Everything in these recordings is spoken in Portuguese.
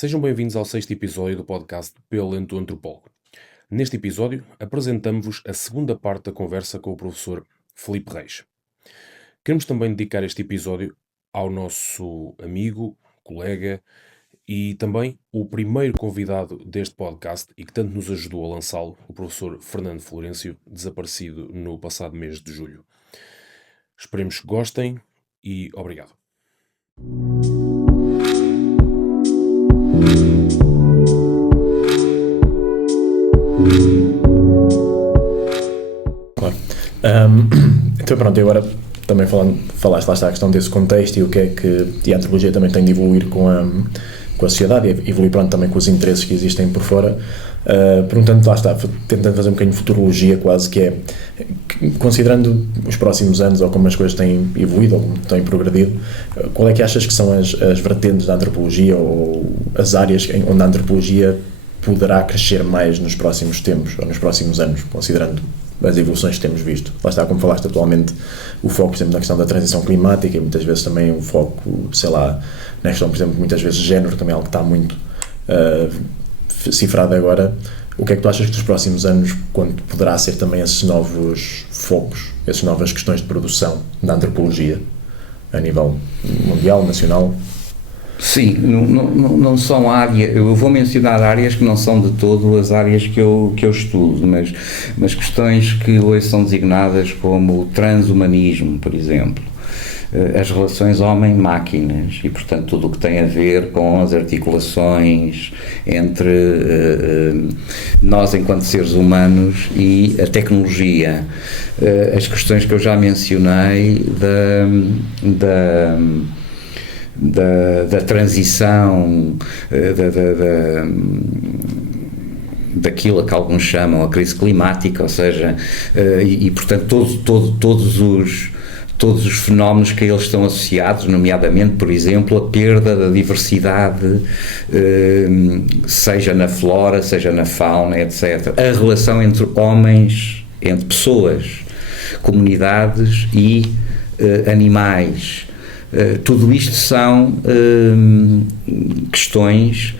Sejam bem-vindos ao 6º episódio do podcast Pelo Lento Antropólogo. Neste episódio, apresentamos-vos a segunda parte da conversa com o professor Filipe Reis. Queremos também dedicar este episódio ao nosso amigo, colega e também o primeiro convidado deste podcast e que tanto nos ajudou a lançá-lo, o professor Fernando Florencio, desaparecido no passado mês de julho. Esperemos que gostem e obrigado. Claro. Então pronto, agora também falaste lá está a questão desse contexto e o que é que a antropologia também tem de evoluir com a sociedade e evoluir pronto, também com os interesses que existem por fora. Perguntando, lá está, tentando fazer um bocadinho de futurologia quase, que é, considerando os próximos anos ou como as coisas têm evoluído ou como têm progredido, qual é que achas que são as vertentes da antropologia ou as áreas onde a antropologia poderá crescer mais nos próximos tempos ou nos próximos anos, considerando as evoluções que temos visto? Lá está, como falaste atualmente, o foco, por exemplo, na questão da transição climática e muitas vezes também o foco, sei lá, na questão, por exemplo, muitas vezes género, também é algo que está muito cifrado agora. O que é que tu achas que nos próximos anos, quando poderá ser também esses novos focos, essas novas questões de produção da antropologia a nível mundial, nacional? Sim, não são áreas, eu vou mencionar áreas que não são de todo as áreas que eu estudo, mas questões que hoje são designadas como transhumanismo, por exemplo, as relações homem-máquinas e, portanto, tudo o que tem a ver com as articulações entre nós enquanto seres humanos e a tecnologia, as questões que eu já mencionei da transição, daquilo que alguns chamam a crise climática, ou seja, e portanto todos os fenómenos que a eles estão associados, nomeadamente, por exemplo, a perda da diversidade, seja na flora, seja na fauna, etc. A relação entre homens, entre pessoas, comunidades e animais. Tudo isto são questões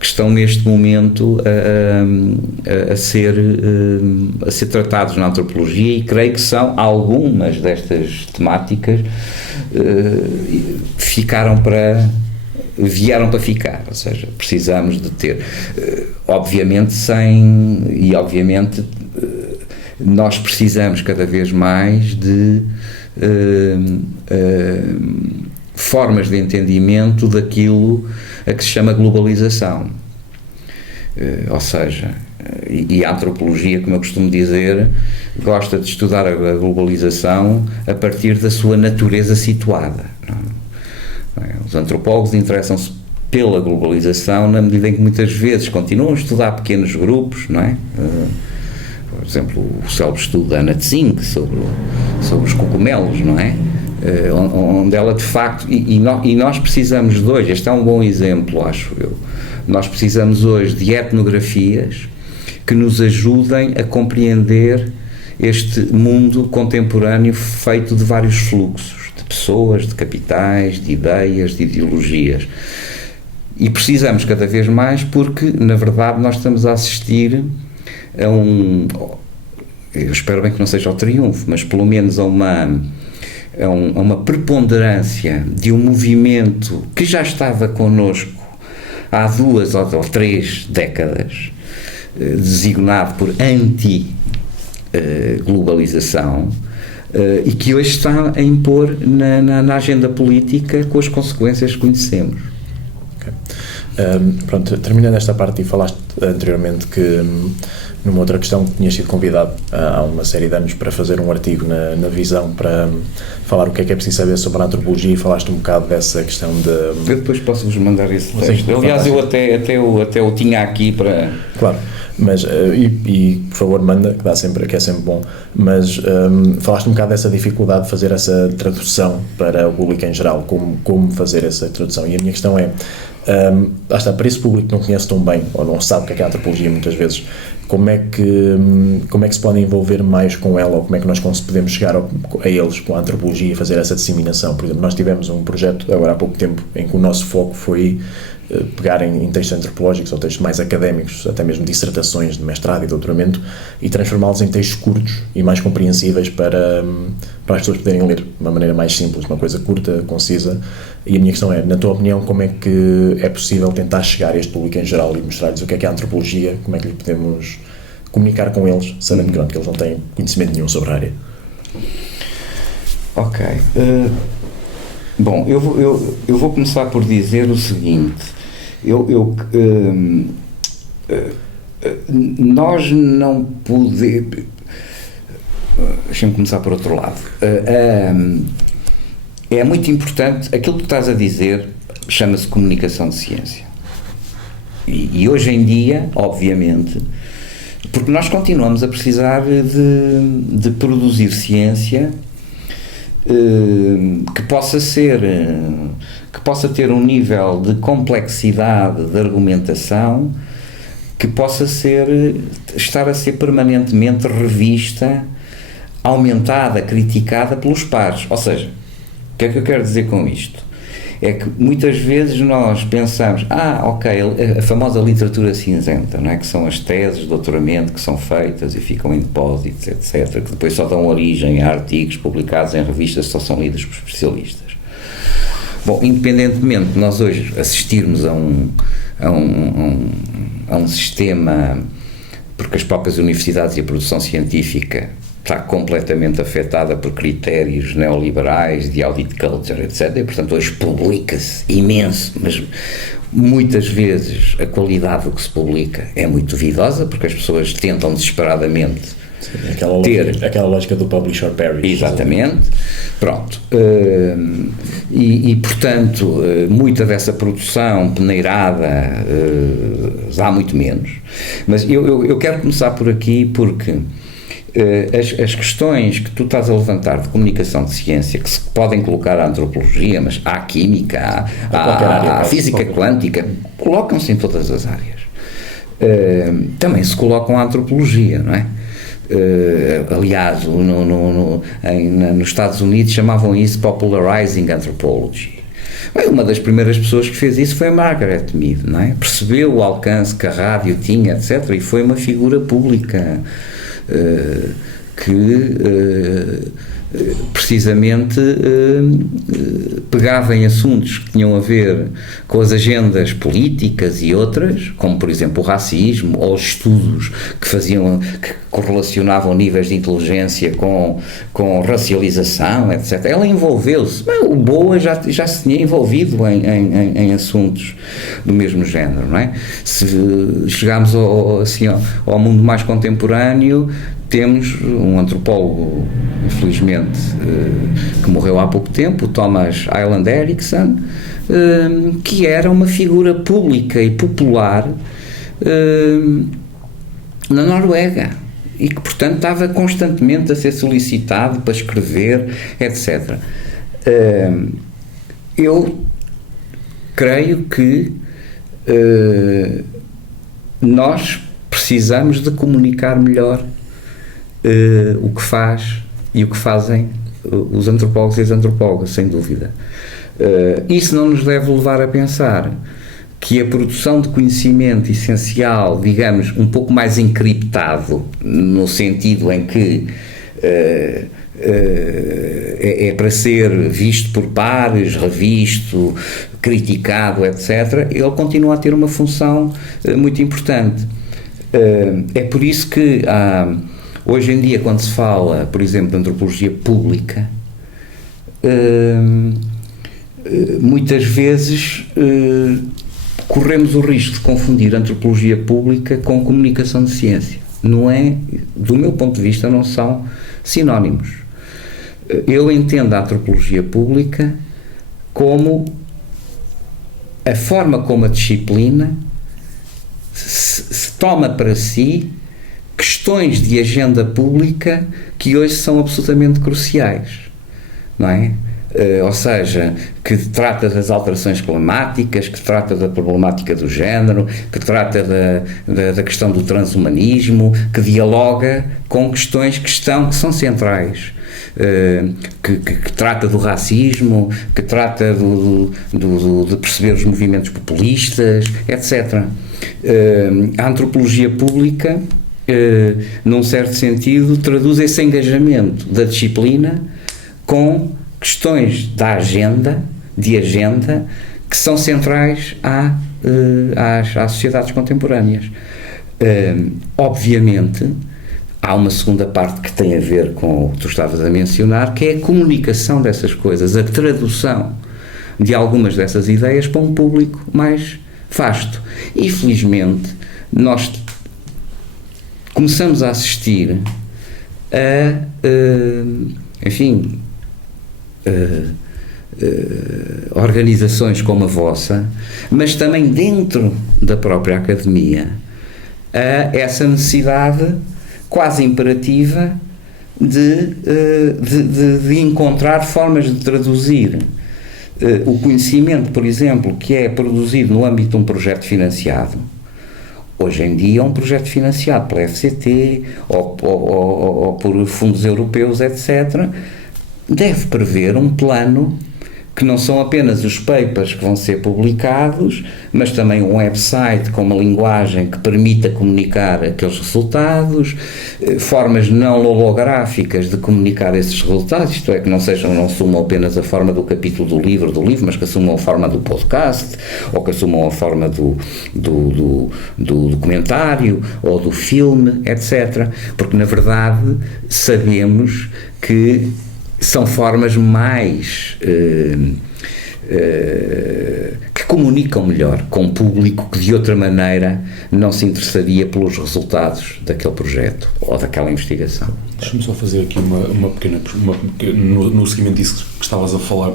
que estão neste momento a ser tratados na antropologia, e creio que são algumas destas temáticas vieram para ficar, ou seja, precisamos de ter, obviamente nós precisamos cada vez mais de formas de entendimento daquilo a que se chama globalização, ou seja, e a antropologia, como eu costumo dizer, gosta de estudar a globalização a partir da sua natureza situada. Não é? Os antropólogos interessam-se pela globalização na medida em que muitas vezes continuam a estudar pequenos grupos, não é? Por exemplo, o célebre estudo da Anna Tsing sobre os cogumelos, não é? Onde ela de facto, e nós precisamos de hoje, este é um bom exemplo, acho eu, nós precisamos hoje de etnografias que nos ajudem a compreender este mundo contemporâneo feito de vários fluxos, de pessoas, de capitais, de ideias, de ideologias, e precisamos cada vez mais porque, na verdade, nós estamos a assistir a eu espero bem que não seja ao triunfo, mas pelo menos a uma preponderância de um movimento que já estava connosco há 2 ou 3 décadas, designado por anti-globalização, e que hoje está a impor na agenda política com as consequências que conhecemos. Okay. Pronto, terminando esta parte, e falaste anteriormente que numa outra questão tinhas sido convidado há uma série de anos para fazer um artigo na Visão para falar o que é preciso saber sobre a antropologia, e falaste um bocado dessa questão de... Eu depois posso-vos mandar esse texto. Aliás, eu até o tinha aqui para... Claro, mas, e por favor manda, que é sempre bom, mas falaste um bocado dessa dificuldade de fazer essa tradução para o público em geral, como fazer essa tradução, e a minha questão é, lá está, para esse público que não conhece tão bem, ou não sabe o que é a antropologia muitas vezes, como é que se podem envolver mais com ela, ou como é que nós podemos chegar a eles com a antropologia e fazer essa disseminação? Por exemplo, nós tivemos um projeto agora há pouco tempo em que o nosso foco foi pegar em textos antropológicos ou textos mais académicos, até mesmo dissertações de mestrado e doutoramento, e transformá-los em textos curtos e mais compreensíveis para as pessoas poderem ler de uma maneira mais simples, uma coisa curta, concisa. E a minha questão é, na tua opinião, como é que é possível tentar chegar a este público em geral e mostrar-lhes o que é a antropologia, como é que lhe podemos comunicar com eles, sabendo que eles não têm conhecimento nenhum sobre a área? Ok. Bom, eu vou começar por dizer o seguinte. Nós não podemos... Deixa-me começar por outro lado. É muito importante, aquilo que tu estás a dizer chama-se comunicação de ciência. E hoje em dia, obviamente, porque nós continuamos a precisar de produzir ciência que possa ter um nível de complexidade de argumentação que possa estar a ser permanentemente revista, aumentada, criticada pelos pares. Ou seja, o que é que eu quero dizer com isto? É que muitas vezes nós pensamos, ok, a famosa literatura cinzenta, não é? Que são as teses de doutoramento que são feitas e ficam em depósitos, etc., que depois só dão origem a artigos publicados em revistas que só são lidos por especialistas. Bom, independentemente de nós hoje assistirmos a um sistema, porque as próprias universidades e a produção científica está completamente afetada por critérios neoliberais de audit culture, etc. E, portanto, hoje publica-se imenso, mas muitas vezes a qualidade do que se publica é muito duvidosa, porque as pessoas tentam desesperadamente aquela lógica do publish or perish. Exatamente. Pronto. Portanto, muita dessa produção peneirada dá muito menos. Mas eu quero começar por aqui porque as questões que tu estás a levantar de comunicação de ciência, que se podem colocar à antropologia, mas à química, à física quântica, colocam-se em todas as áreas. Também se colocam à antropologia, não é? Aliás, nos Estados Unidos chamavam isso Popularizing Anthropology. Bem, uma das primeiras pessoas que fez isso foi a Margaret Mead, não é? Percebeu o alcance que a rádio tinha, etc., e foi uma figura pública que precisamente pegava em assuntos que tinham a ver com as agendas políticas e outras, como por exemplo o racismo, ou estudos que correlacionavam níveis de inteligência com racialização, etc. Ela envolveu-se. O Boa já se tinha envolvido em assuntos do mesmo género, não é? Se chegarmos ao mundo mais contemporâneo, temos um antropólogo, infelizmente, que morreu há pouco tempo, o Thomas Heyland Eriksson, que era uma figura pública e popular na Noruega e que, portanto, estava constantemente a ser solicitado para escrever, etc. Eu creio que nós precisamos de comunicar melhor o que faz e o que fazem os antropólogos e as antropólogas, sem dúvida. Isso não nos deve levar a pensar que a produção de conhecimento essencial, digamos, um pouco mais encriptado, no sentido em que é para ser visto por pares, revisto, criticado, etc., ele continua a ter uma função muito importante. É por isso que hoje em dia, quando se fala, por exemplo, de antropologia pública, muitas vezes corremos o risco de confundir antropologia pública com comunicação de ciência. Não é, do meu ponto de vista, não são sinónimos. Eu entendo a antropologia pública como a forma como a disciplina se toma para si questões de agenda pública que hoje são absolutamente cruciais, não é? Ou seja, que trata das alterações climáticas, que trata da problemática do género, que trata da questão do transhumanismo, que dialoga com questões que são centrais que trata do racismo, que trata de perceber os movimentos populistas, etc. A antropologia pública, num certo sentido, traduz esse engajamento da disciplina com questões da agenda, que são centrais às sociedades contemporâneas. Obviamente, há uma segunda parte que tem a ver com o que tu estavas a mencionar, que é a comunicação dessas coisas, a tradução de algumas dessas ideias para um público mais vasto. E, felizmente, nós começamos a assistir organizações como a vossa, mas também dentro da própria academia, a essa necessidade quase imperativa de encontrar formas de traduzir o conhecimento, por exemplo, que é produzido no âmbito de um projeto financiado. Hoje em dia, um projeto financiado pela FCT ou por fundos europeus, etc., deve prever um plano que não são apenas os papers que vão ser publicados, mas também um website com uma linguagem que permita comunicar aqueles resultados, formas não logográficas de comunicar esses resultados, isto é, que não assumam apenas a forma do capítulo do livro, mas que assumam a forma do podcast, ou que assumam a forma do documentário, ou do filme, etc. Porque, na verdade, sabemos que são formas mais que comunicam melhor com o público que de outra maneira não se interessaria pelos resultados daquele projeto ou daquela investigação. Deixa-me só fazer aqui uma pequena no seguimento disso que estavas a falar.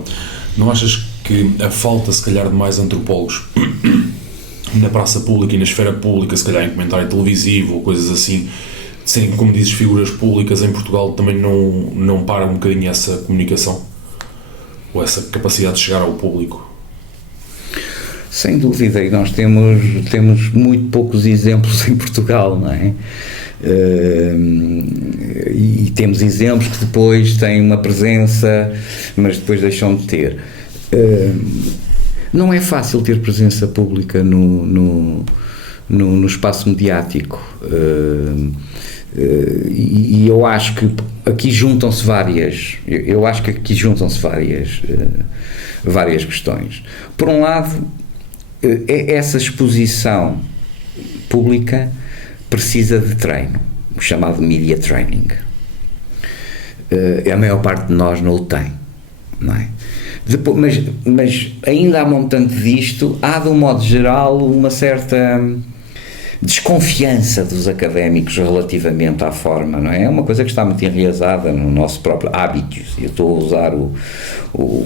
Não achas que a falta, se calhar, de mais antropólogos na praça pública e na esfera pública, se calhar em comentário televisivo ou coisas assim, de serem, como dizes, figuras públicas em Portugal, também não para um bocadinho essa comunicação? Ou essa capacidade de chegar ao público? Sem dúvida, e nós temos muito poucos exemplos em Portugal, não é? E temos exemplos que depois têm uma presença, mas depois deixam de ter. Não é fácil ter presença pública no espaço mediático. E eu acho que aqui juntam-se várias questões. Por um lado, essa exposição pública precisa de treino, o chamado media training. A maior parte de nós não o tem, não é? Depois, mas ainda há montante disto, há de um modo geral uma certa desconfiança dos académicos relativamente à forma, não é? É uma coisa que está muito enraizada no nosso próprio hábitos. Eu estou a usar o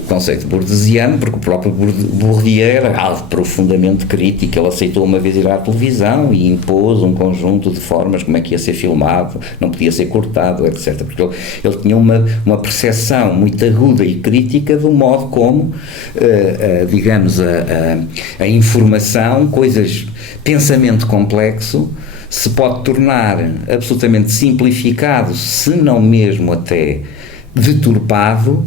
conceito bordesiano porque o próprio Bourdieu era algo profundamente crítico. Ele aceitou uma vez ir à televisão e impôs um conjunto de formas como é que ia ser filmado, não podia ser cortado, etc. Porque ele tinha uma percepção muito aguda e crítica do modo como, digamos, a informação, pensamento complexo, se pode tornar absolutamente simplificado, se não mesmo até deturpado,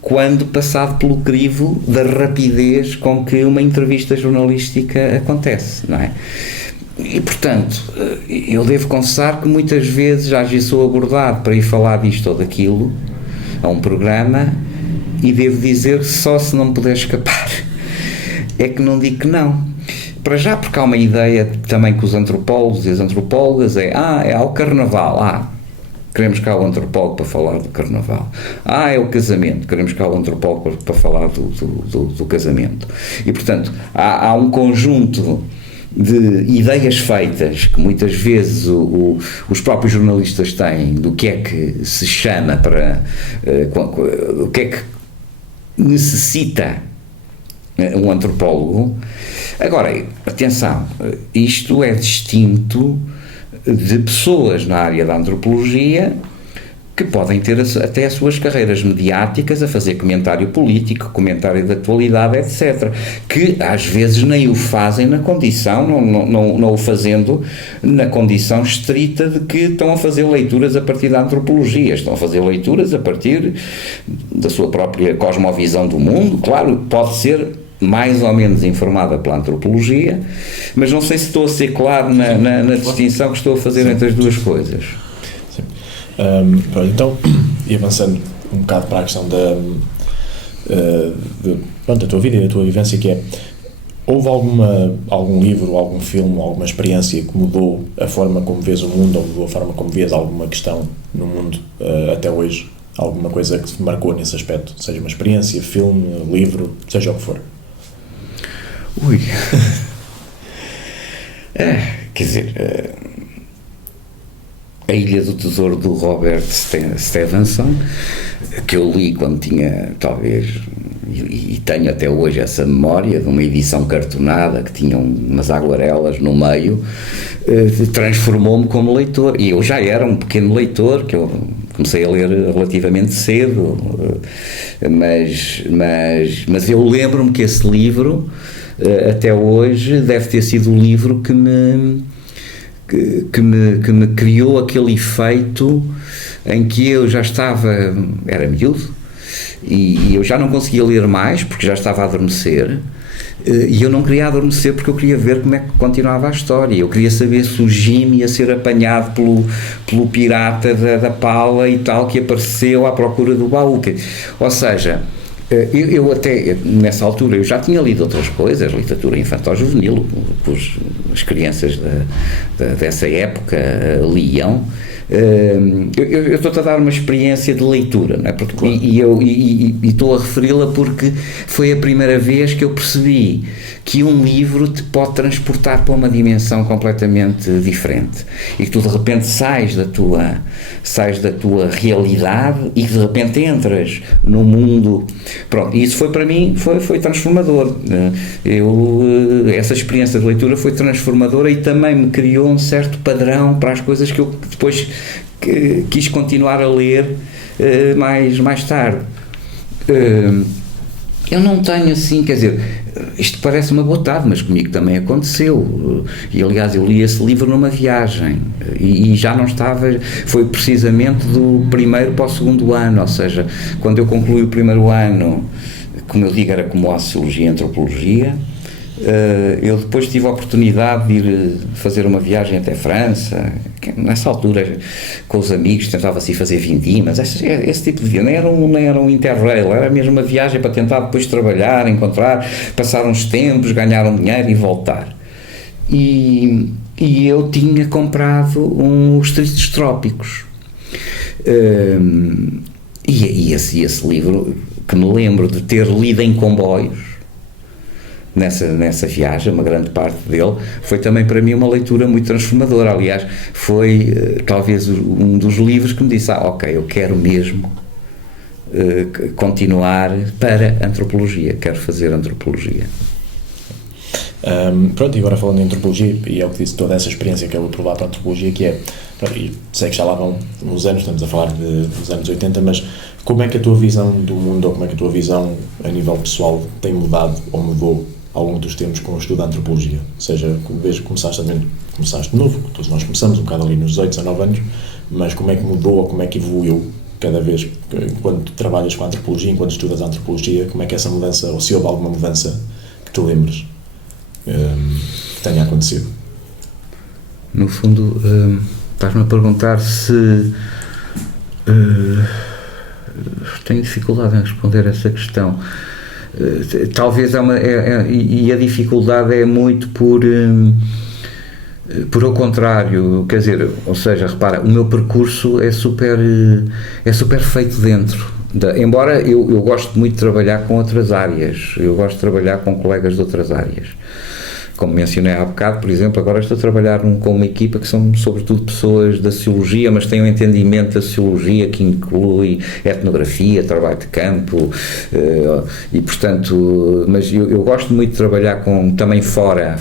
quando passado pelo crivo da rapidez com que uma entrevista jornalística acontece, não é? E, portanto, eu devo confessar que muitas vezes às vezes sou abordado para ir falar disto ou daquilo a um programa e devo dizer só se não puder escapar é que não digo que não. Para já, porque há uma ideia também que os antropólogos e as antropólogas é ao carnaval, queremos cá o antropólogo para falar do carnaval. É o casamento, queremos cá o antropólogo para falar do casamento. E, portanto, há um conjunto de ideias feitas que muitas vezes os próprios jornalistas têm do que é que se chama o que é que necessita um antropólogo. Agora, atenção, isto é distinto de pessoas na área da antropologia que podem ter até as suas carreiras mediáticas a fazer comentário político, comentário de atualidade, etc. Que às vezes nem o fazem na condição, não o fazendo na condição estrita de que estão a fazer leituras a partir da antropologia, estão a fazer leituras a partir da sua própria cosmovisão do mundo. Claro, pode ser mais ou menos informada pela antropologia, mas não sei se estou a ser claro na distinção que estou a fazer entre as duas coisas. Então, e avançando um bocado para a questão da tua vida e da tua vivência, que é, houve algum livro, algum filme, alguma experiência que mudou a forma como vês o mundo, ou mudou a forma como vês alguma questão no mundo até hoje? Alguma coisa que te marcou nesse aspecto? Seja uma experiência, filme, livro, seja o que for. Ui. Quer dizer, A Ilha do Tesouro, do Robert Stevenson, que eu li quando tinha, talvez, e tenho até hoje essa memória de uma edição cartonada que tinha umas aguarelas no meio, transformou-me como leitor. E eu já era um pequeno leitor, que eu comecei a ler relativamente cedo, mas eu lembro-me que esse livro, até hoje, deve ter sido o livro que me criou aquele efeito em que eu já era miúdo, e eu já não conseguia ler mais porque já estava a adormecer, e eu não queria adormecer porque eu queria ver como é que continuava a história. Eu queria saber se o Jim ia ser apanhado pelo pirata da pala e tal, que apareceu à procura do baú. Ou seja, eu até, nessa altura, eu já tinha lido outras coisas, literatura infantil-juvenil, que as crianças dessa época liam. Eu estou-te a dar uma experiência de leitura, não é? Porque, claro. E estou a referi-la porque foi a primeira vez que eu percebi que um livro te pode transportar para uma dimensão completamente diferente, e que tu de repente sais da tua realidade e que de repente entras no mundo. Pronto, e isso foi para mim, foi transformador. Essa experiência de leitura foi transformadora e também me criou um certo padrão para as coisas que eu depois quis continuar a ler mais tarde. Eu não tenho assim, quer dizer, isto parece uma boa tarde, mas comigo também aconteceu, e aliás eu li esse livro numa viagem, e já não estava, foi precisamente do primeiro para o segundo ano, ou seja, quando eu concluí o primeiro ano, como eu digo, era como a Sociologia e a Antropologia. Eu depois tive a oportunidade de ir fazer uma viagem até França, que nessa altura com os amigos tentava-se ir fazer vindimas, esse tipo de viagem, não era um interrail, era mesmo uma viagem para tentar depois trabalhar, encontrar, passar uns tempos, ganhar um dinheiro e voltar. E eu tinha comprado os Tristes Trópicos, e esse livro, que me lembro de ter lido em comboios nessa viagem, uma grande parte dele, foi também para mim uma leitura muito transformadora. Aliás, foi talvez um dos livros que me disse, ok, eu quero mesmo continuar para antropologia, quero fazer antropologia. Pronto, e agora falando em antropologia, e é o que disse, toda essa experiência que eu vou provar para a antropologia, que é, e sei que já lá vão uns anos, estamos a falar dos anos 80, mas como é que a tua visão do mundo, ou como é que a tua visão a nível pessoal tem mudado ou mudou ao longo dos tempos com o estudo da antropologia? Ou seja, desde que começaste de novo, todos nós começamos um bocado ali nos 18, 19 anos, mas como é que mudou ou como é que evoluiu cada vez, enquanto trabalhas com a antropologia, enquanto estudas a antropologia, como é que essa mudança, ou se houve alguma mudança que te lembres que tenha acontecido? No fundo, estás-me a perguntar se tenho dificuldade em responder essa questão. Talvez e a dificuldade é muito por ao contrário, quer dizer, ou seja, repara, o meu percurso é super feito dentro, embora eu gosto muito de trabalhar com outras áreas, eu gosto de trabalhar com colegas de outras áreas, Como mencionei há bocado, por exemplo, agora estou a trabalhar com uma equipa que são sobretudo pessoas da sociologia, mas têm um entendimento da sociologia que inclui etnografia, trabalho de campo, e portanto, mas eu gosto muito de trabalhar também fora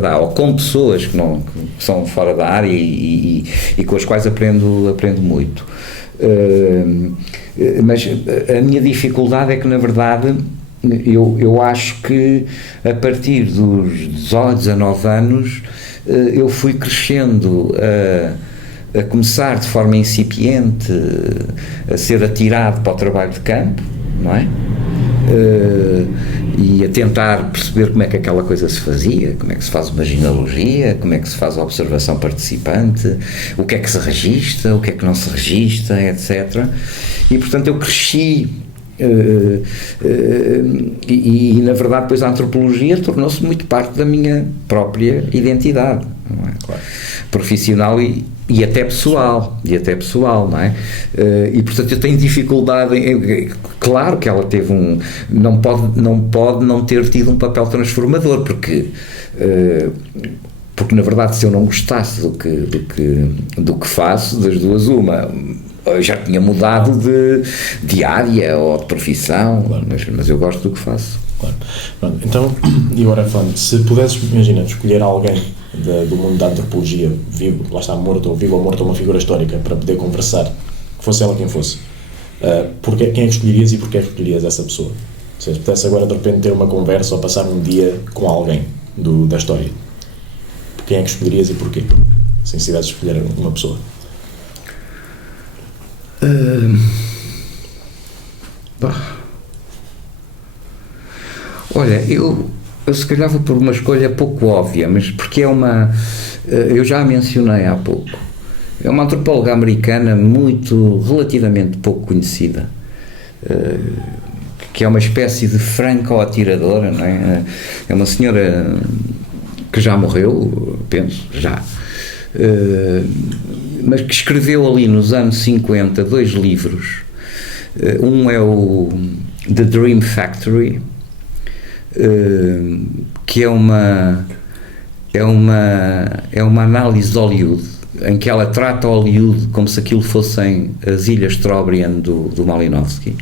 da área, ou com pessoas que são fora da área e com as quais aprendo muito. Mas a minha dificuldade é que, na verdade, eu acho que a partir dos 18, 19 anos eu fui crescendo a começar de forma incipiente a ser atirado para o trabalho de campo, não é? E a tentar perceber como é que aquela coisa se fazia, como é que se faz uma genealogia, como é que se faz a observação participante, o que é que se registra, o que é que não se registra, etc. E portanto eu cresci e na verdade depois a antropologia tornou-se muito parte da minha própria identidade, não é? Claro. Profissional e até pessoal, não é? E portanto eu tenho dificuldade claro que ela teve não pode não ter tido um papel transformador, porque na verdade se eu não gostasse do que faço, das duas uma, eu já tinha mudado de área ou de profissão, claro. mas eu gosto do que faço. Claro. Pronto, então, e agora falando, se pudesses, imagina, escolher alguém do mundo da antropologia, vivo, lá está, morto ou vivo ou morto, uma figura histórica, para poder conversar, que fosse ela quem fosse, quem é que escolherias e porquê é que escolherias essa pessoa? Ou seja, se pudesse agora de repente ter uma conversa ou passar um dia com alguém da história, quem é que escolherias e porquê? Se tivesse de escolher uma pessoa. Olha, eu se calhar vou por uma escolha pouco óbvia, mas porque eu já a mencionei há pouco, é uma antropóloga americana relativamente pouco conhecida, que é uma espécie de franco-atiradora, não é? É uma senhora que já morreu, penso, mas que escreveu ali nos anos 50 2 livros. Um é o The Dream Factory, que é uma análise de Hollywood, em que ela trata Hollywood como se aquilo fossem as Ilhas Trobriand do Malinowski.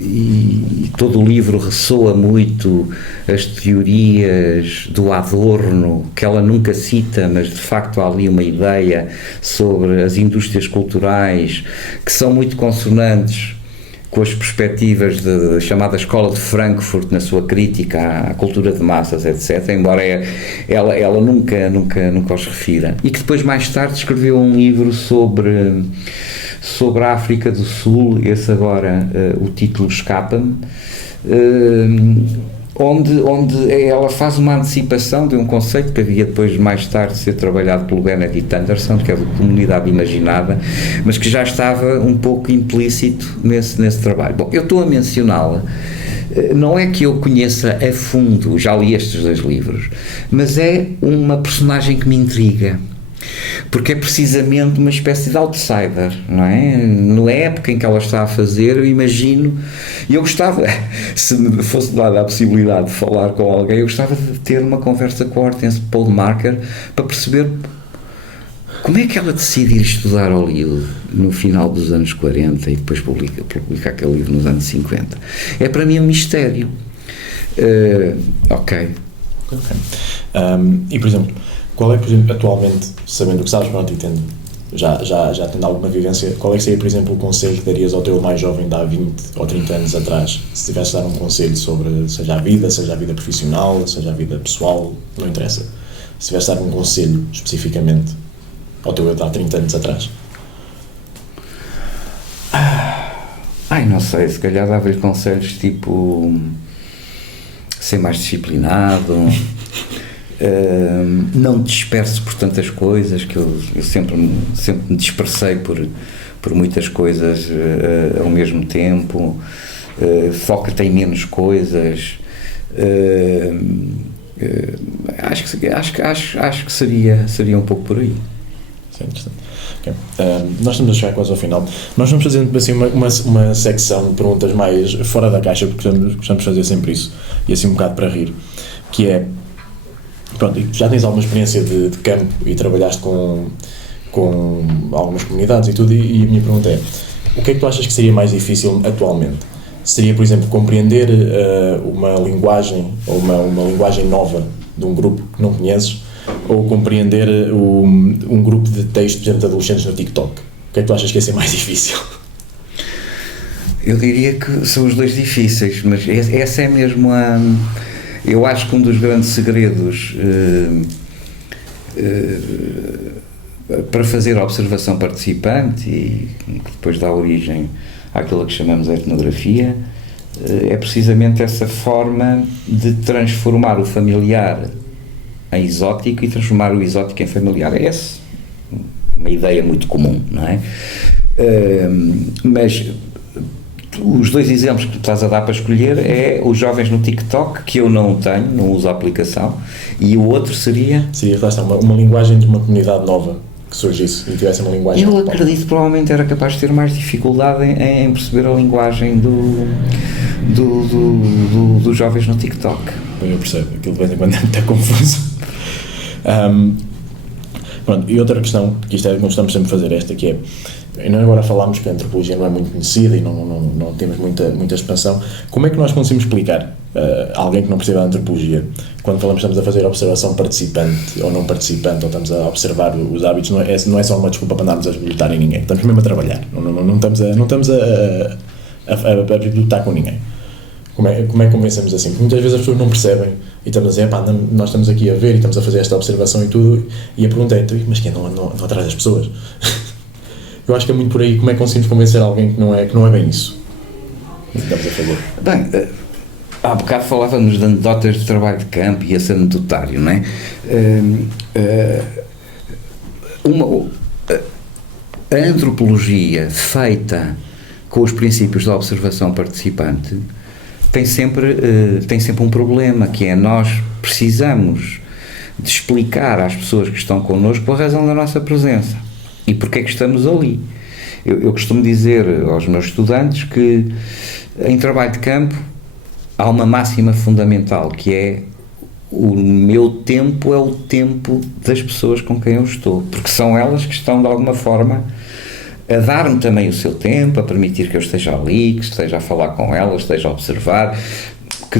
E todo o livro ressoa muito as teorias do Adorno, que ela nunca cita, mas de facto há ali uma ideia sobre as indústrias culturais que são muito consonantes com as perspectivas da chamada Escola de Frankfurt na sua crítica à cultura de massas, etc., embora ela nunca os refira. E que depois, mais tarde, escreveu um livro sobre a África do Sul, esse agora, o título escapa-me, onde ela faz uma antecipação de um conceito que havia depois, mais tarde, de ser trabalhado pelo Benedict Anderson, que é de comunidade imaginada, mas que já estava um pouco implícito nesse trabalho. Bom, eu estou a mencioná-la, não é que eu conheça a fundo, já li estes 2 livros, mas é uma personagem que me intriga, porque é precisamente uma espécie de outsider, não é? Na época em que ela está a fazer, eu imagino, e eu gostava, se me fosse dada a possibilidade de falar com alguém, eu gostava de ter uma conversa com a Hortense Poldmarker para perceber como é que ela decide ir estudar Hollywood no final dos anos 40 e depois publica aquele livro nos anos 50. É para mim um mistério. Ok. E, por exemplo, qual é, por exemplo, atualmente, sabendo o que sabes, pronto, e tendo, já tendo alguma vivência, qual é que seria, por exemplo, o conselho que darias ao teu mais jovem de há 20 ou 30 anos atrás, se tivesse de dar um conselho sobre, seja a vida profissional, seja a vida pessoal, não interessa, se tivesse de dar um conselho especificamente ao teu eu de há 30 anos atrás? Não sei, se calhar dava-lhe conselhos tipo ser mais disciplinado, não te disperses por tantas coisas, que eu sempre me dispersei por muitas coisas ao mesmo tempo, foca-te em menos coisas. Acho que seria um pouco por aí. Sim, interessante. Okay. Nós estamos a chegar quase ao final. Nós vamos fazendo assim uma secção de perguntas mais fora da caixa, porque gostamos de fazer sempre isso, e assim um bocado para rir, que é, pronto, já tens alguma experiência de campo e trabalhaste com algumas comunidades e tudo, e a minha pergunta é, o que é que tu achas que seria mais difícil atualmente? Seria, por exemplo, compreender uma linguagem, ou uma linguagem nova de um grupo que não conheces, ou compreender um grupo de texto, por exemplo, de adolescentes no TikTok? O que é que tu achas que ia ser mais difícil? Eu diria que são os dois difíceis, mas essa é mesmo eu acho que um dos grandes segredos para fazer a observação participante e que depois dá origem àquilo que chamamos de etnografia, é precisamente essa forma de transformar o familiar em exótico e transformar o exótico em familiar. É essa uma ideia muito comum, não é? Mas os dois exemplos que tu estás a dar para escolher é os jovens no TikTok, que eu não tenho, não uso a aplicação, e o outro seria... Seria, lá está, uma linguagem de uma comunidade nova que surgisse e tivesse uma linguagem... Eu acredito que provavelmente era capaz de ter mais dificuldade em perceber a linguagem dos jovens no TikTok. Eu percebo, aquilo de vez em quando é muito confuso. Pronto, e outra questão, que isto é que nós estamos sempre a fazer, esta que é, e nós agora falámos que a antropologia não é muito conhecida e não temos muita expansão. Como é que nós conseguimos explicar a alguém que não percebe a antropologia, quando estamos a fazer observação participante ou não participante, ou estamos a observar os hábitos, não é só uma desculpa para andarmos a bibliotar em ninguém, estamos mesmo a trabalhar, não estamos a bibliotar com ninguém. Como é que convencemos assim? Porque muitas vezes as pessoas não percebem e estamos a dizer, nós estamos aqui a ver e estamos a fazer esta observação e tudo, e a pergunta é, mas quem não atrás das pessoas? Eu acho que é muito por aí. Como é que conseguimos convencer alguém que não é bem isso que estamos a fazer? Bem, há bocado falávamos de anedotas de trabalho de campo e esse anedotário, não é? A antropologia feita com os princípios da observação participante tem sempre um problema, que é nós precisamos de explicar às pessoas que estão connosco a razão da nossa presença e porque é que estamos ali. Eu costumo dizer aos meus estudantes que em trabalho de campo há uma máxima fundamental, que é: o meu tempo é o tempo das pessoas com quem eu estou, porque são elas que estão de alguma forma a dar-me também o seu tempo, a permitir que eu esteja ali, que esteja a falar com elas, esteja a observar, que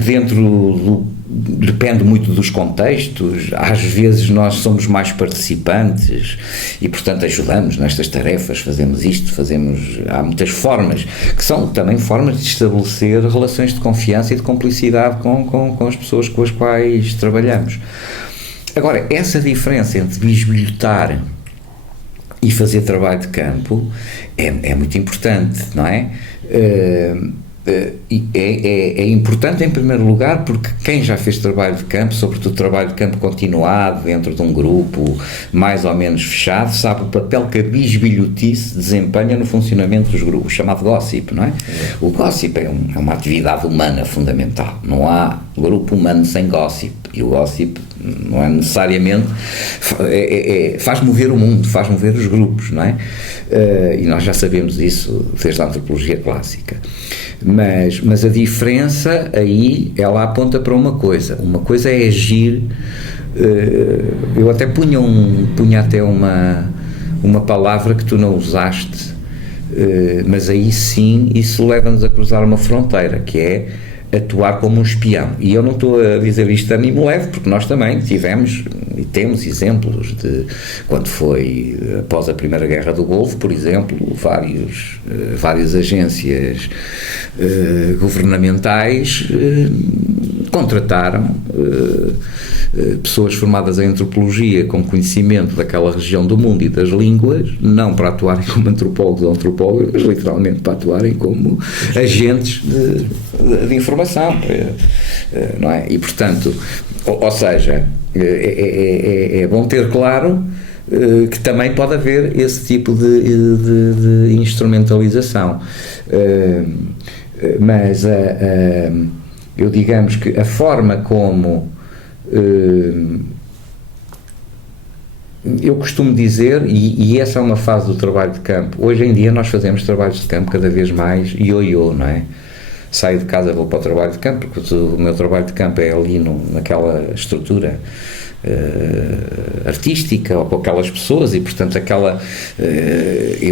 depende muito dos contextos. Às vezes nós somos mais participantes e, portanto, ajudamos nestas tarefas, fazemos isto, há muitas formas, que são também formas de estabelecer relações de confiança e de cumplicidade com as pessoas com as quais trabalhamos. Agora, essa diferença entre bisbilhotar e fazer trabalho de campo é muito importante, não é? É importante em primeiro lugar porque quem já fez trabalho de campo, sobretudo trabalho de campo continuado dentro de um grupo mais ou menos fechado, sabe o papel que a bisbilhotice desempenha no funcionamento dos grupos, chamado gossip, não é? O gossip é uma atividade humana fundamental, não há grupo humano sem gossip, e o gossip não é necessariamente faz mover o mundo, faz mover os grupos, não é? E nós já sabemos isso desde a antropologia clássica. Mas a diferença aí, ela aponta para uma coisa é agir. Eu até punha até uma palavra que tu não usaste, mas aí sim isso leva-nos a cruzar uma fronteira, que é atuar como um espião. E eu não estou a dizer isto a mim me leve, porque nós também tivemos e temos exemplos de quando foi após a Primeira Guerra do Golfo, por exemplo, várias agências governamentais contrataram pessoas formadas em antropologia com conhecimento daquela região do mundo e das línguas, não para atuarem como antropólogos ou antropólogas, mas literalmente para atuarem como agentes de informação, não é? E portanto, ou seja, é bom ter claro que também pode haver esse tipo de instrumentalização, mas eu digamos que a forma como eu costumo dizer, e essa é uma fase do trabalho de campo, hoje em dia nós fazemos trabalhos de campo cada vez mais ioiô, não é? Saio de casa, vou para o trabalho de campo, porque o meu trabalho de campo é ali naquela estrutura artística, ou com aquelas pessoas, e portanto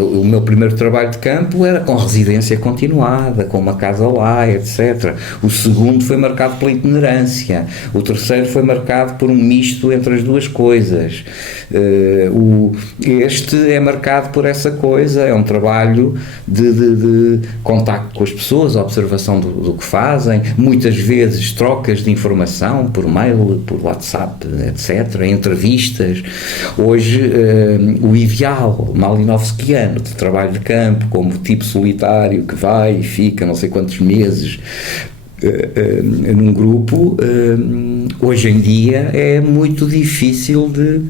o meu primeiro trabalho de campo era com residência continuada, com uma casa lá, etc. O segundo foi marcado pela itinerância, o terceiro foi marcado por um misto entre as duas coisas, este é marcado por essa coisa, é um trabalho de contacto com as pessoas, observação do que fazem, muitas vezes trocas de informação por mail, por WhatsApp, etc., entrevistas. Hoje o ideal malinowskiano de trabalho de campo, como tipo solitário que vai e fica não sei quantos meses num grupo, hoje em dia é muito difícil de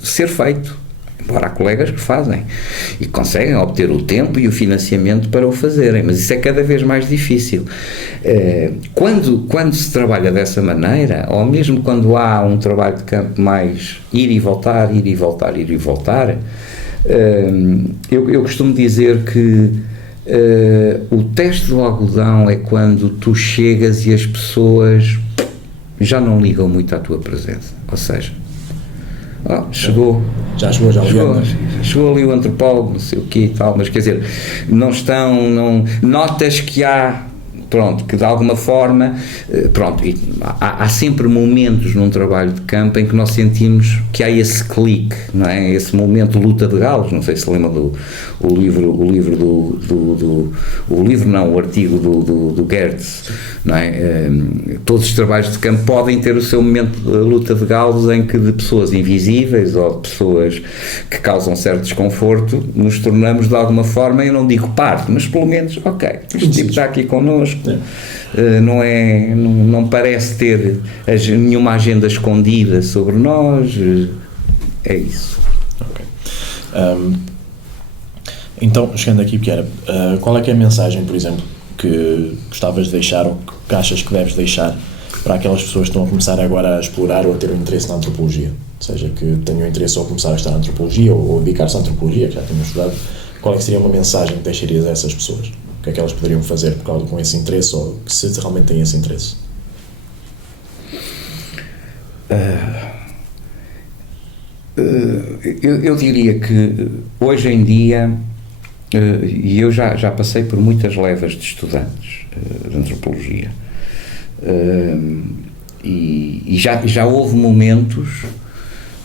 ser feito. Embora há colegas que fazem e conseguem obter o tempo e o financiamento para o fazerem, mas isso é cada vez mais difícil. Quando se trabalha dessa maneira, ou mesmo quando há um trabalho de campo mais ir e voltar, eu costumo dizer que o teste do algodão é quando tu chegas e as pessoas já não ligam muito à tua presença, ou seja, chegou ali o antropólogo, não sei o quê e tal, mas quer dizer, notas que há, pronto, que de alguma forma, pronto, há sempre momentos num trabalho de campo em que nós sentimos que há esse clique, não é? Esse momento luta de galos, não sei se lembra o artigo do Gertz, não é? Todos os trabalhos de campo podem ter o seu momento de luta de galos em que de pessoas invisíveis ou de pessoas que causam certo desconforto nos tornamos de alguma forma, eu não digo parte, mas pelo menos, ok, este tipo está aqui connosco, não parece ter nenhuma agenda escondida sobre nós, é isso. Ok. Então, chegando aqui, Pierre, qual é que é a mensagem, por exemplo, que gostavas de deixar ou que achas que deves deixar para aquelas pessoas que estão a começar agora a explorar ou a ter um interesse na antropologia? Ou seja, que tenham interesse ou começar a estudar antropologia ou dedicar-se à antropologia, que já tenham estudado. Qual é que seria uma mensagem que deixarias a essas pessoas? O que é que elas poderiam fazer com esse interesse, ou que se realmente têm esse interesse? Eu diria que hoje em dia, e eu já passei por muitas levas de estudantes de antropologia, e já houve momentos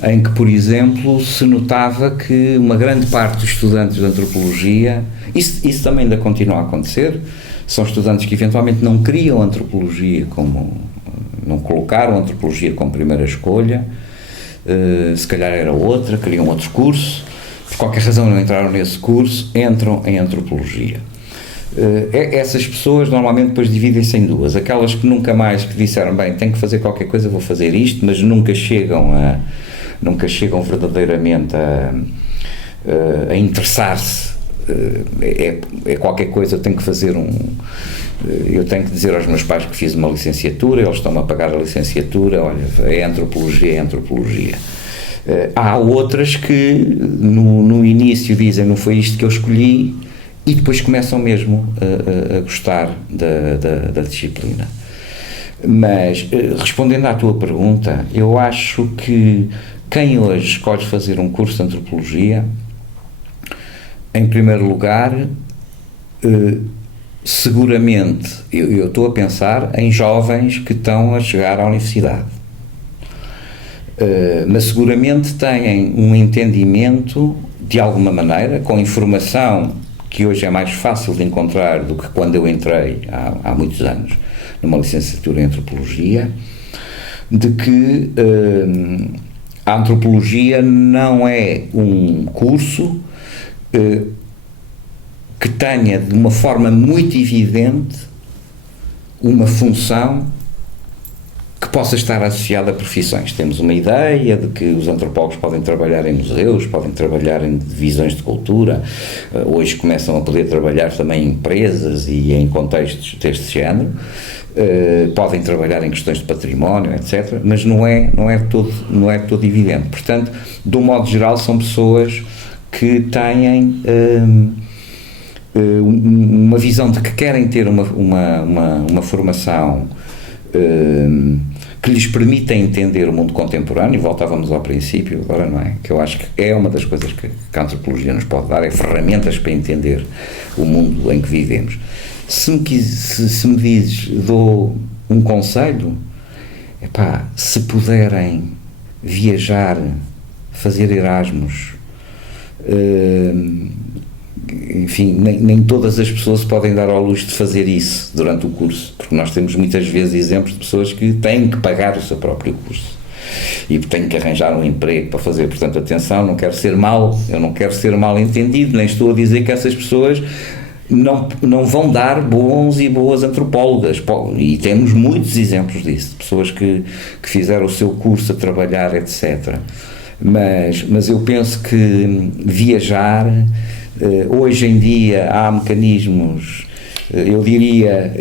em que, por exemplo, se notava que uma grande parte dos estudantes de antropologia, isso também ainda continua a acontecer, são estudantes que eventualmente não queriam antropologia não colocaram antropologia como primeira escolha, se calhar era outra, queriam outro curso, por qualquer razão não entraram nesse curso, entram em antropologia. Essas pessoas normalmente depois dividem-se em duas, aquelas que nunca mais, que disseram, bem, tenho que fazer qualquer coisa, vou fazer isto, mas nunca chegam verdadeiramente a interessar-se, é qualquer coisa, tenho que fazer eu tenho que dizer aos meus pais que fiz uma licenciatura, eles estão-me a pagar a licenciatura, olha, é antropologia. Há outras que no início dizem, não foi isto que eu escolhi, e depois começam mesmo a gostar da disciplina. Mas, respondendo à tua pergunta, eu acho que quem hoje escolhe fazer um curso de antropologia, em primeiro lugar, seguramente, eu estou a pensar em jovens que estão a chegar à universidade, mas seguramente têm um entendimento, de alguma maneira, com informação que hoje é mais fácil de encontrar do que quando eu entrei há muitos anos numa licenciatura em antropologia, de que a antropologia não é um curso que tenha de uma forma muito evidente uma função que possa estar associada a profissões. Temos uma ideia de que os antropólogos podem trabalhar em museus, podem trabalhar em divisões de cultura, hoje começam a poder trabalhar também em empresas e em contextos deste género, podem trabalhar em questões de património, etc., mas não é todo evidente. Portanto, de um modo geral, são pessoas que têm uma visão de que querem ter uma formação que lhes permita entender o mundo contemporâneo, e voltávamos ao princípio, agora não é? Que eu acho que é uma das coisas que a antropologia nos pode dar, é ferramentas para entender o mundo em que vivemos. Se me dizes, dou um conselho, se puderem viajar, fazer Erasmus, enfim, nem todas as pessoas podem dar ao luxo de fazer isso durante o curso, porque nós temos muitas vezes exemplos de pessoas que têm que pagar o seu próprio curso e têm que arranjar um emprego para fazer. Portanto, atenção, eu não quero ser mal entendido, nem estou a dizer que essas pessoas não vão dar bons e boas antropólogas, e temos muitos exemplos disso, de pessoas que fizeram o seu curso a trabalhar, etc. Mas eu penso que viajar, hoje em dia há mecanismos, eu diria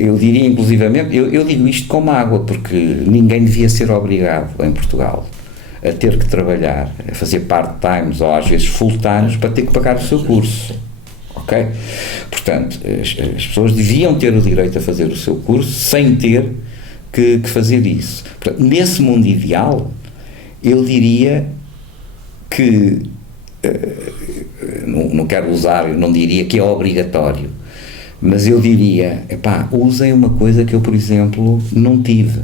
inclusivamente, eu digo isto com mágoa, porque ninguém devia ser obrigado em Portugal a ter que trabalhar, a fazer part-times ou às vezes full-times para ter que pagar o seu curso. Ok? Portanto, as pessoas deviam ter o direito a fazer o seu curso sem ter que fazer isso. Portanto, nesse mundo ideal, eu diria que não quero usar, eu não diria que é obrigatório, mas eu diria, usem uma coisa que eu, por exemplo, não tive,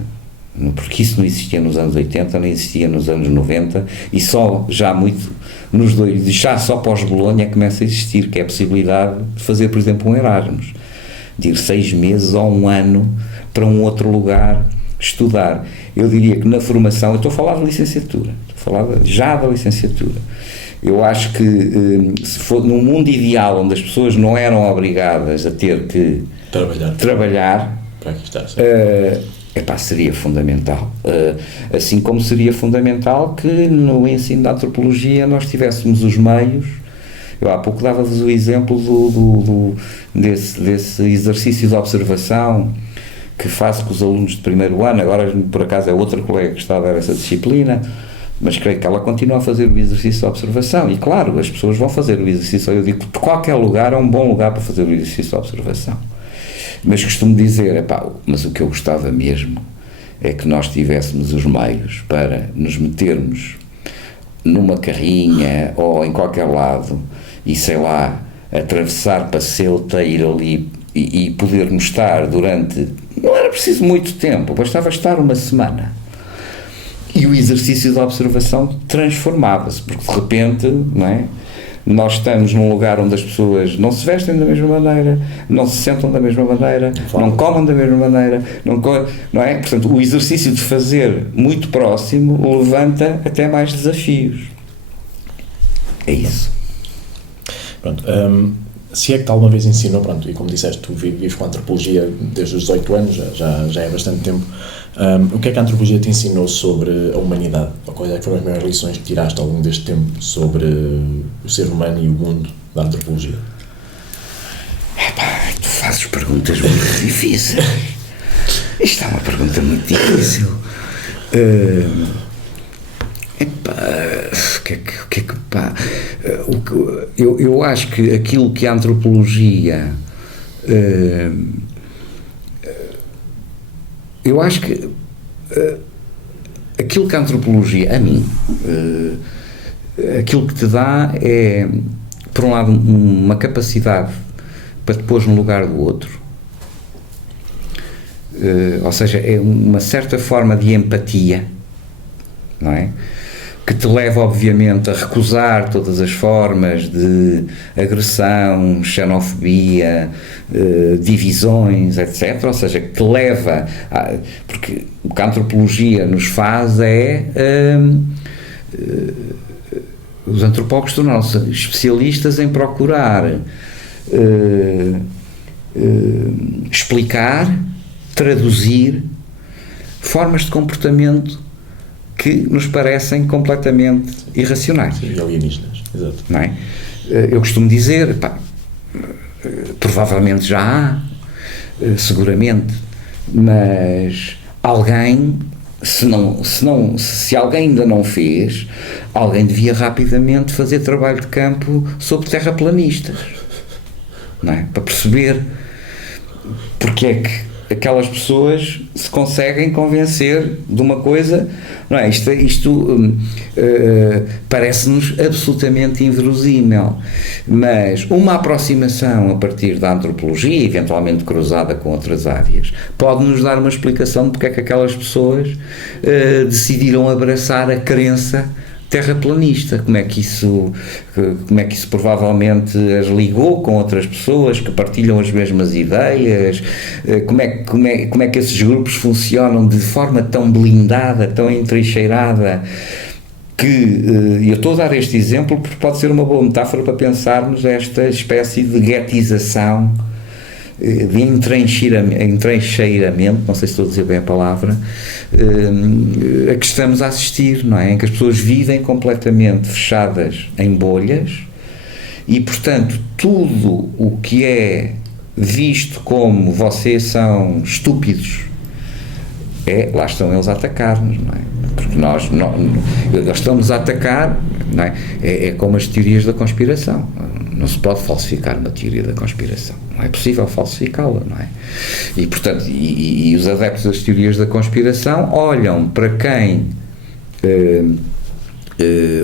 porque isso não existia nos anos 80, nem existia nos anos 90, e só pós-Bolonha começa a existir, que é a possibilidade de fazer, por exemplo, um Erasmus, de ir 6 meses ou 1 ano para um outro lugar estudar. Eu diria que na formação, eu estou a falar de licenciatura, estou a falar já da licenciatura. Eu acho que se for num mundo ideal onde as pessoas não eram obrigadas a ter que trabalhar para aqui está, seria fundamental. Assim como seria fundamental que no ensino da antropologia nós tivéssemos os meios. Eu há pouco dava-vos o exemplo desse exercício de observação que faço com os alunos de primeiro ano. Agora, por acaso, é outra colega que está a dar essa disciplina, mas creio que ela continua a fazer o exercício de observação. E claro, as pessoas vão fazer o exercício. Eu digo que qualquer lugar é um bom lugar para fazer o exercício de observação. Mas costumo dizer, mas o que eu gostava mesmo é que nós tivéssemos os meios para nos metermos numa carrinha ou em qualquer lado e, sei lá, atravessar para Ceuta, ir ali e podermos estar durante... Não era preciso muito tempo, bastava estar 1 semana. E o exercício de observação transformava-se, porque de repente, não é? Nós estamos num lugar onde as pessoas não se vestem da mesma maneira, não se sentam da mesma maneira, não comem da mesma maneira, não é? Portanto, o exercício de fazer muito próximo levanta até mais desafios. É isso. Pronto, se é que alguma vez ensinou, e como disseste, tu vives com a antropologia desde os 18 anos, já é bastante tempo, o que é que a antropologia te ensinou sobre a humanidade? Ou quais é que foram as maiores lições que tiraste ao longo deste tempo sobre o ser humano e o mundo da antropologia? Tu fazes perguntas muito difíceis. Isto é uma pergunta muito difícil. Eu acho que aquilo que a antropologia aquilo que a antropologia a mim aquilo que te dá é, por um lado, uma capacidade para te pôr no lugar do outro, ou seja, é uma certa forma de empatia, não é? Que te leva, obviamente, a recusar todas as formas de agressão, xenofobia, divisões, etc. Ou seja, que te leva a... Porque o que a antropologia nos faz é... os antropólogos tornam-se especialistas em procurar explicar, traduzir formas de comportamento que nos parecem completamente irracionais. E alienígenas, exato. Não é? Eu costumo dizer, provavelmente já há, seguramente, mas alguém, se alguém ainda não fez, alguém devia rapidamente fazer trabalho de campo sobre terraplanistas, não é? Para perceber porque é que aquelas pessoas se conseguem convencer de uma coisa, não é? Isto parece-nos absolutamente inverosímil, mas uma aproximação a partir da antropologia, eventualmente cruzada com outras áreas, pode-nos dar uma explicação de porque é que aquelas pessoas decidiram abraçar a crença terraplanista, como é que isso provavelmente as ligou com outras pessoas que partilham as mesmas ideias, como é que esses grupos funcionam de forma tão blindada, tão entrincheirada, que eu estou a dar este exemplo porque pode ser uma boa metáfora para pensarmos esta espécie de guetização, de entrincheiramento, não sei se estou a dizer bem a palavra, a que estamos a assistir, não é? Em que as pessoas vivem completamente fechadas em bolhas e, portanto, tudo o que é visto como vocês são estúpidos, lá estão eles a atacar-nos, não é? Porque nós estamos a atacar, não é? É como as teorias da conspiração. Não se pode falsificar uma teoria da conspiração. Não é possível falsificá-la, não é? E, portanto, e os adeptos das teorias da conspiração olham para quem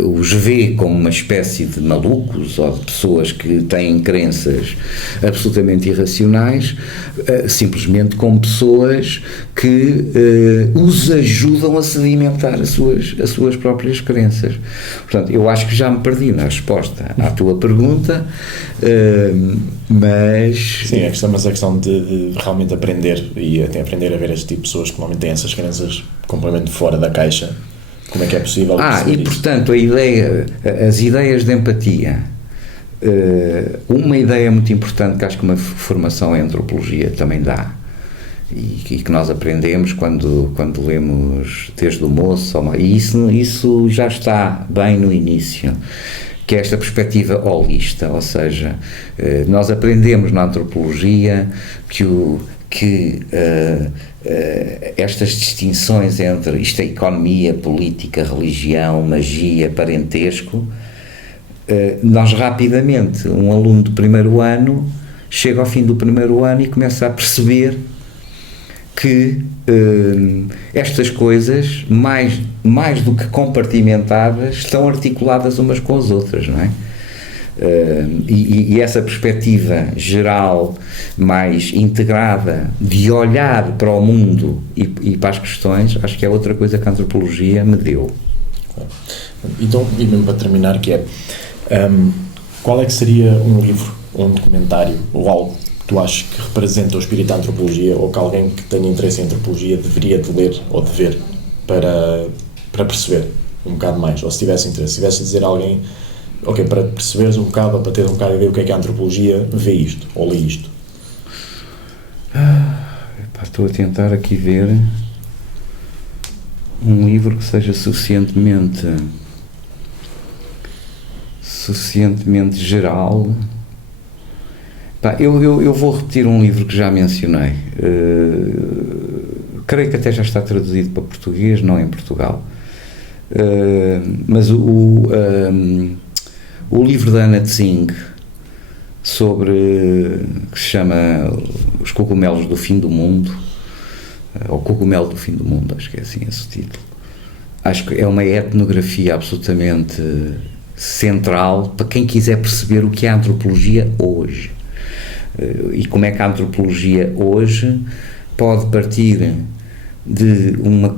os vê como uma espécie de malucos ou de pessoas que têm crenças absolutamente irracionais, simplesmente como pessoas que os ajudam a sedimentar as suas próprias crenças. Portanto, eu acho que já me perdi na resposta à tua pergunta, mas... Sim, mas a questão de realmente aprender e até aprender a ver este tipo de pessoas que normalmente têm essas crenças completamente fora da caixa. Como é que é possível e portanto as ideias de empatia, uma ideia muito importante que acho que uma formação em antropologia também dá e que nós aprendemos quando lemos desde o moço, e isso já está bem no início, que é esta perspectiva holista, ou seja, nós aprendemos na antropologia que estas distinções entre isto é economia, política, religião, magia, parentesco, nós rapidamente, um aluno do primeiro ano chega ao fim do primeiro ano e começa a perceber que estas coisas, mais do que compartimentadas, estão articuladas umas com as outras, não é? E essa perspectiva geral, mais integrada, de olhar para o mundo e para as questões, acho que é outra coisa que a antropologia me deu. Então, e mesmo para terminar, que é qual é que seria um livro, ou um documentário, ou algo que tu achas que representa o espírito da antropologia, ou que alguém que tenha interesse em antropologia deveria de ler ou de ver para perceber um bocado mais, ou se tivesse interesse, se tivesse a dizer a alguém, ok, para perceberes um bocado, ou para teres um bocado a ideia do que é a antropologia, vê isto, ou lê isto. Estou a tentar aqui ver um livro que seja suficientemente geral. Eu vou repetir um livro que já mencionei, creio que até já está traduzido para português, não em Portugal, mas o livro da Anna Tsing que se chama Os Cogumelos do Fim do Mundo, ou Cogumelo do Fim do Mundo, acho que é assim esse o título. Acho que é uma etnografia absolutamente central para quem quiser perceber o que é a antropologia hoje e como é que a antropologia hoje pode partir de um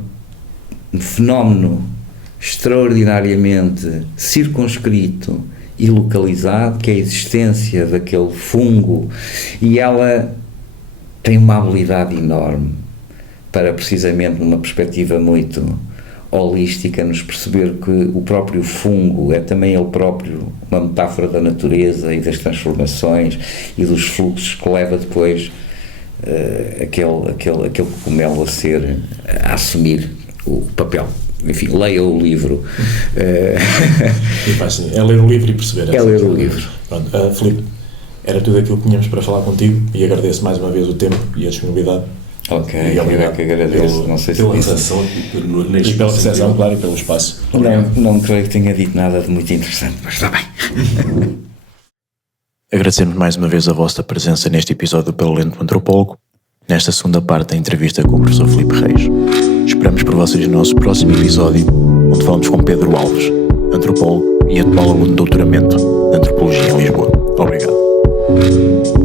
fenómeno extraordinariamente circunscrito e localizado, que é a existência daquele fungo, e ela tem uma habilidade enorme para, precisamente numa perspectiva muito holística, nos perceber que o próprio fungo é também ele próprio uma metáfora da natureza e das transformações e dos fluxos que leva depois aquele cogumelo a assumir o papel. Enfim, leia o livro. É ler o livro e perceber. É ler o livro. Pronto, Filipe, era tudo aquilo que tínhamos para falar contigo e agradeço mais uma vez o tempo e a disponibilidade. Ok, E eu obrigado é que agradeço. pelo- Não sei se Pela disse. recepção E pela recepção, claro, e pelo espaço. Não creio que tenha dito nada de muito interessante, mas está bem. Agradecemos mais uma vez a vossa presença neste episódio do Pelo Lento Antropólogo, nesta segunda parte da entrevista com o professor Filipe Reis. Esperamos por vocês no nosso próximo episódio, onde falamos com Pedro Alves, antropólogo e atual aluno de doutoramento de Antropologia em Lisboa. Obrigado.